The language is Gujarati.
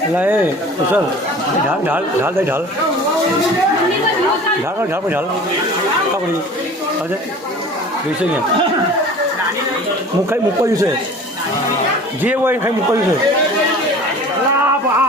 એટલે એ સર ઢાલ ઢાલ ઢાલ દે ઢાલ ઢાલ ઢાલ ઢાલ કાપડી આજે જોઈશે અહીંયા મુકાઈ મૂકવાયું છે જે હોય ખાઈ મૂકવાયું છે